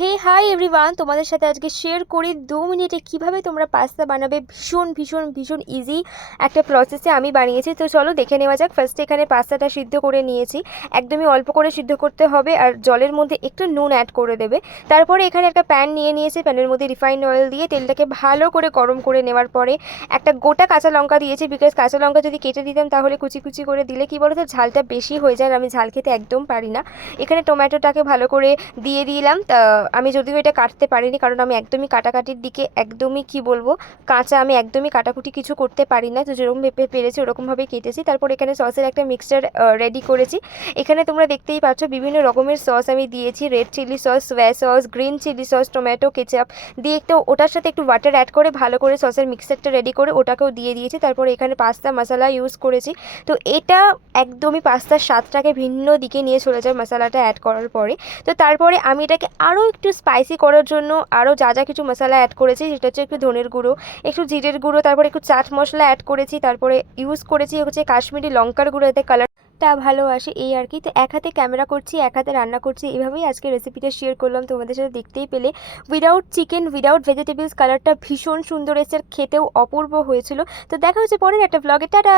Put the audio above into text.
হে hi everyone, তোমাদের সাথে আজকে শেয়ার করি 2 মিনিটে কিভাবে তোমরা পাস্তা বানাবে। ভীষণ ভীষণ ভীষণ ইজি একটা প্রসেসে আমি বানিয়েছি। তো চলো দেখে নেওয়া যাক। ফার্স্টে এখানে পাস্তাটা সিদ্ধ করে নিয়েছি, একদমই অল্প করে সিদ্ধ করতে হবে আর জলের মধ্যে একটু নুন অ্যাড করে দেবে। তারপরে এখানে একটা প্যান নিয়ে নিয়েছি, প্যানের মধ্যে রিফাইন্ড অয়েল দিয়ে তেলটাকে ভালো করে গরম করে নেওয়ার পরে একটা গোটা কাঁচা লঙ্কা দিয়েছি, বিকজ কাঁচা লঙ্কা যদি কেটে দিতাম তাহলে কুচি কুচি করে দিলে কি বলো তো ঝালটা বেশি হয়ে যায়, আর আমি ঝাল খেতে একদম পারি না। এখানে টমেটোটাকে ভালো করে দিয়ে দিলাম। আমি যদিও এটা কাটতে পারিনি, কারণ আমি একদমই কাটাকাটির দিকে একদমই কি বলবো কাঁচা, আমি একদমই কাটাকুটি কিছু করতে পারি না। তো যেরকম ভেবে পেরেছি ওরকমভাবেই কেটেছি। তারপর এখানে সসের একটা মিক্সচার রেডি করেছি। এখানে তোমরা দেখতেই পাচ্ছ বিভিন্ন রকমের সস আমি দিয়েছি, red chilli sauce, soya sauce, green chilli sauce, tomato ketchup দিয়ে একটু ওটার সাথে একটু ওয়াটার অ্যাড করে ভালো করে সসের মিক্সচারটা রেডি করে ওটাকেও দিয়ে দিয়েছি। তারপর এখানে পাস্তা মশলা ইউজ করেছি। তো এটা একদমই পাস্তার স্বাদটাকে ভিন্ন দিকে নিয়ে চলে যায় মশলাটা অ্যাড করার পরে। তো তারপরে আমি এটাকে আরও একটু স্পাইসি করার জন্য আরও যা যা কিছু মশলা অ্যাড করেছি, সেটা হচ্ছে একটু ধনের গুঁড়ো, একটু জিরের গুঁড়ো, তারপরে একটু চাট মশলা অ্যাড করেছি, তারপরে ইউজ করেছি হচ্ছে কাশ্মীরি লঙ্কার গুঁড়ো, এতে কালারটা ভালো আসে এই আর কি। তো এক হাতে ক্যামেরা করছি, এক হাতে রান্না করছি, এভাবেই আজকে রেসিপিটা শেয়ার করলাম তোমাদের সাথে। দেখতেই পেলে উইদাউট চিকেন উইদাউট ভেজিটেবলস কালারটা ভীষণ সুন্দর এসেছে আর খেতেও অপূর্ব হয়েছিল। তো দেখা হচ্ছে পরের একটা ব্লগে। টাটা।